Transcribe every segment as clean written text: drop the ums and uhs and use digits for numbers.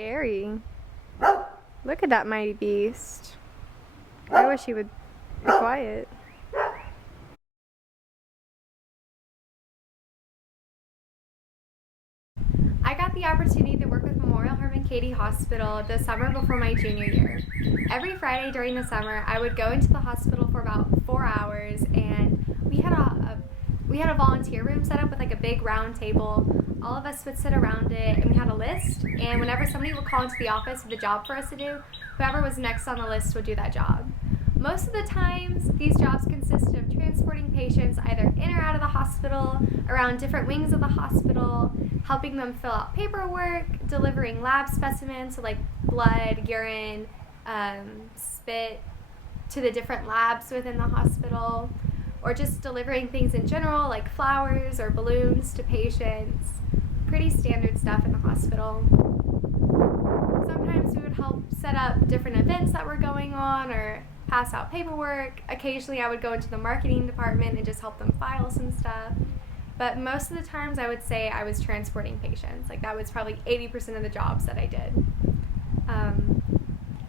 scary. Look at that mighty beast. I wish he would be quiet. I got the opportunity to work with Memorial Hermann Katy Hospital the summer before my junior year. Every Friday during the summer, I would go into the hospital for about 4 hours, and we had a volunteer room set up with like a big round table. All of us would sit around it, and we had a list, and whenever somebody would call into the office with a job for us to do, whoever was next on the list would do that job. Most of the times, these jobs consisted of transporting patients either in or out of the hospital, around different wings of the hospital, helping them fill out paperwork, delivering lab specimens, so like blood, urine, spit, to the different labs within the hospital, or just delivering things in general like flowers or balloons to patients. Pretty standard stuff in the hospital. Sometimes we would help set up different events that were going on or pass out paperwork. Occasionally I would go into the marketing department and just help them file some stuff. But most of the times I would say I was transporting patients. Like that was probably 80% of the jobs that I did.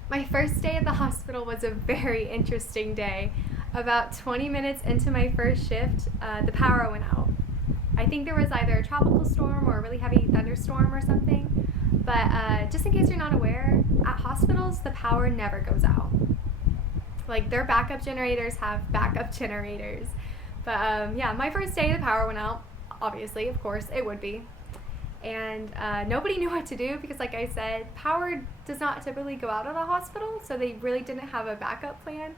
My first day at the hospital was a very interesting day. About 20 minutes into my first shift, the power went out. I think there was either a tropical storm or a really heavy thunderstorm or something. But just in case you're not aware, at hospitals, the power never goes out. Like their backup generators have backup generators. But yeah, my first day the power went out. Obviously, of course, it would be. And nobody knew what to do because, like I said, power does not typically go out at a hospital, so they really didn't have a backup plan.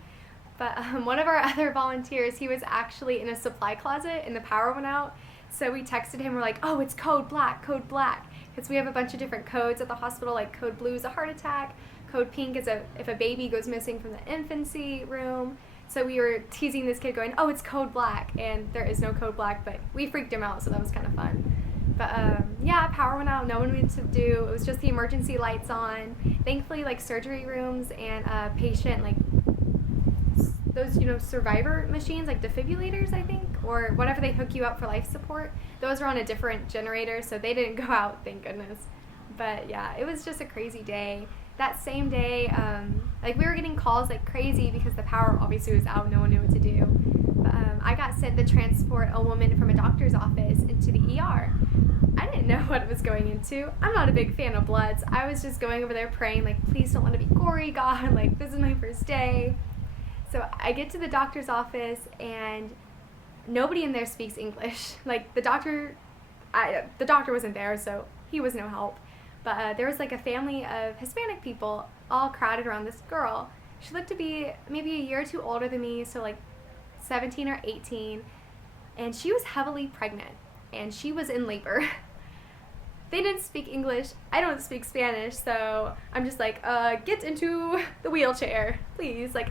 But one of our other volunteers, he was actually in a supply closet and the power went out. So we texted him, we're like, oh, it's code black. Because we have a bunch of different codes at the hospital, like code blue is a heart attack, code pink is if a baby goes missing from the infancy room. So we were teasing this kid going, oh, it's code black. And there is no code black, but we freaked him out, so that was kind of fun. But yeah, power went out, no one knew what to do. It was just the emergency lights on. Thankfully, like surgery rooms and patient, like those, survivor machines, like defibrillators, I think, or whatever they hook you up for life support, those are on a different generator, so they didn't go out, thank goodness. But yeah, it was just a crazy day. That same day, like we were getting calls like crazy because the power obviously was out, no one knew what to do. But I got sent to transport a woman from a doctor's office into the ER. I didn't know what it was going into. I'm not a big fan of bloods. I was just going over there praying, like, please don't let it be gory, God, like, this is my first day. So I get to the doctor's office, and nobody in there speaks English. Like, the doctor wasn't there, so he was no help. But there was, like, a family of Hispanic people all crowded around this girl. She looked to be maybe a year or two older than me, so, like, 17 or 18. And she was heavily pregnant, and she was in labor. They didn't speak English. I don't speak Spanish, so I'm just like, get into the wheelchair, please. Like,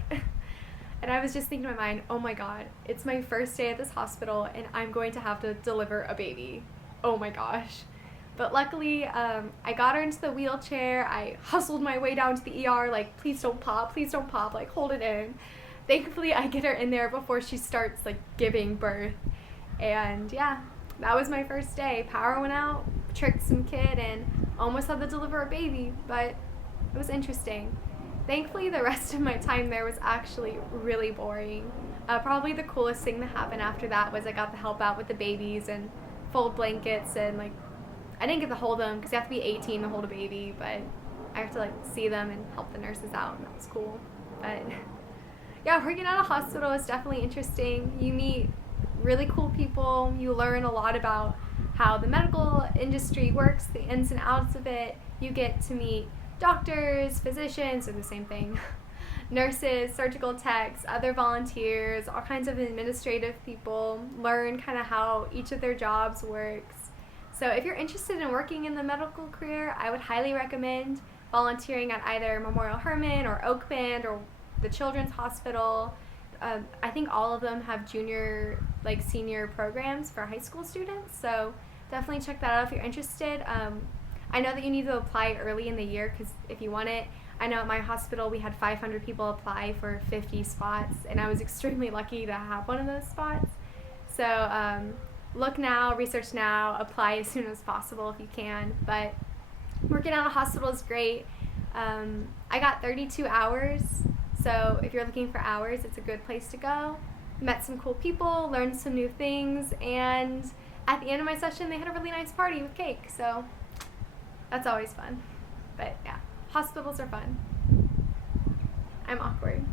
and I was just thinking in my mind, oh my God, it's my first day at this hospital and I'm going to have to deliver a baby. Oh my gosh. But luckily, I got her into the wheelchair. I hustled my way down to the ER, like, please don't pop, like, hold it in. Thankfully, I get her in there before she starts, like, giving birth. And yeah, that was my first day. Power went out, tricked some kid, and almost had to deliver a baby, but it was interesting. Thankfully, the rest of my time there was actually really boring. Probably the coolest thing that happened after that was I got to help out with the babies and fold blankets, and like, I didn't get to hold them because you have to be 18 to hold a baby, but I have to like see them and help the nurses out, and that was cool. But yeah, working at a hospital is definitely interesting. You meet really cool people. You learn a lot about how the medical industry works, the ins and outs of it. You get to meet doctors, physicians, or the same thing, nurses, surgical techs, other volunteers, all kinds of administrative people, learn kind of how each of their jobs works. So if you're interested in working in the medical career, I would highly recommend volunteering at either Memorial Hermann or Oak Band or the Children's Hospital. I think all of them have junior, like senior programs for high school students, so definitely check that out if you're interested. I know that you need to apply early in the year because if you want it, I know at my hospital we had 500 people apply for 50 spots, and I was extremely lucky to have one of those spots. So look now, research now, apply as soon as possible if you can. But Working at a hospital is great. I got 32 hours, so if you're looking for hours, it's a good place to go. Met some cool people, learned some new things, and at the end of my session, they had a really nice party with cake, so that's always fun. But yeah, hospitals are fun. I'm awkward.